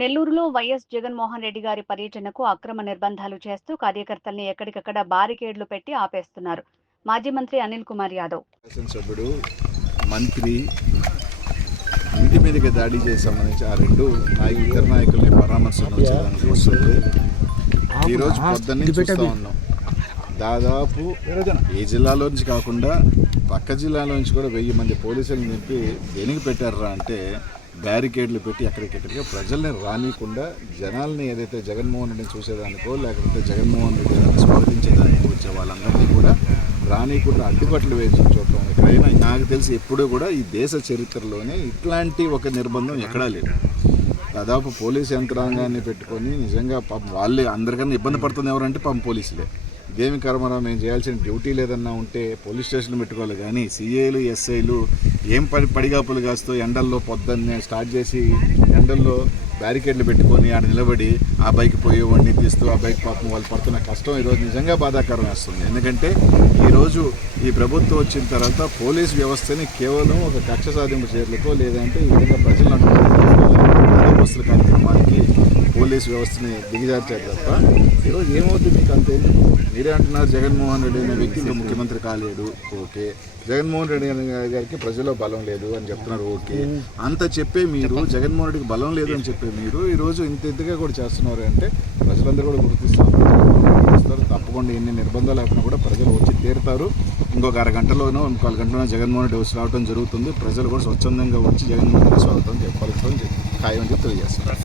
నెల్లూరులో వైఎస్ జగన్మోహన్ రెడ్డి గారి పర్యటనకు అక్రమ నిర్బంధాలు చేస్తూ కార్యకర్తల్ని ఎక్కడికక్కడ బారికేడ్లు పెట్టి ఆపేస్తున్నారు. మాజీ మంత్రి అనిల్ కుమార్ యాదవ్ శాసనసభ్యుడు మంత్రి ఇంటి మీదకి దాడి చేసి సంబంధించి ఆ ఇద్దరు నాయకుల్ని పరామర్శలు వచ్చేదానికి వస్తుంది. ఈరోజు పొద్దున్నే చూస్తూ ఉన్నాం. దాదాపు ఏ జిల్లాలో నుంచి కాకుండా పక్క జిల్లాలో నుంచి కూడా 1000 మంది పోలీసులు నింపి దేనికి పెట్టారా అంటే బ్యారికేడ్లు పెట్టి ఎక్కడికెక్కడికి ప్రజల్ని రానియకుండా జనాల్ని ఏదైతే జగన్మోహన్ రెడ్డిని చూసేదానికో లేకపోతే జగన్మోహన్ రెడ్డి స్వాగతించేదానికో వచ్చే వాళ్ళందరినీ కూడా రానియకుండా అడ్డుకట్లు వేసి చూడటం ఎక్కడైనా నాకు తెలిసి ఎప్పుడూ కూడా ఈ దేశ చరిత్రలోనే ఇట్లాంటి ఒక నిర్బంధం ఎక్కడా లేదు. దాదాపు పోలీసు యంత్రాంగాన్ని పెట్టుకొని నిజంగా పాపం వాళ్ళే అందరికన్నా ఇబ్బంది పడుతుంది ఎవరంటే పాపం పోలీసులే. ఇదేమి కర్మరా, మేము చేయాల్సిన డ్యూటీ లేదన్నా ఉంటే పోలీస్ స్టేషన్ పెట్టుకోవాలి. కానీ సిఐలు ఎస్ఐలు ఏం పడిగాపులు కాస్తూ ఎండల్లో పొద్దున్నే స్టార్ట్ చేసి ఎండల్లో బ్యారికేడ్లు పెట్టుకొని ఆడ నిలబడి ఆ బైక్ పోయేవాడిని తీస్తూ ఆ బైక్ పాపం వాళ్ళు పడుతున్న కష్టం ఈరోజు నిజంగా బాధాకరం వేస్తుంది. ఎందుకంటే ఈరోజు ఈ ప్రభుత్వం వచ్చిన తర్వాత పోలీస్ వ్యవస్థని కేవలం ఒక కక్ష సాధింపు చర్యలకో లేదంటే ఈ విధంగా ప్రజలను బస్సుల కార్యక్రమానికి పోలీస్ వ్యవస్థని దిగజార్చారు తప్ప ఈరోజు ఏమవుతుంది మీకు అంత ఎందుకు? మీరే అంటున్నారు జగన్మోహన్ రెడ్డి అనే వ్యక్తి ఇంకా ముఖ్యమంత్రి కాలేడు, ఓకే. జగన్మోహన్ రెడ్డి గారికి ప్రజల్లో బలం లేదు అని చెప్తున్నారు, ఓకే. అంత చెప్పే మీరు జగన్మోహన్ రెడ్డికి బలం లేదు అని చెప్పే మీరు ఈరోజు ఇంతగా కూడా చేస్తున్నారు అంటే ప్రజలందరూ కూడా గుర్తిస్తారు. తప్పకుండా ఎన్ని నిర్బంధాలు లేకుండా కూడా ప్రజలు వచ్చి తీరుతారు. ఇంకొక అరగంటలోనో 4 గంటలోనో జగన్మోహన్ రెడ్డి వచ్చి రావడం జరుగుతుంది. ప్రజలు కూడా స్వచ్ఛందంగా వచ్చి జగన్మోహన్ రెడ్డి స్వాగతం చెప్పాలి ఖాయం అని చెప్పి తెలియజేస్తారు.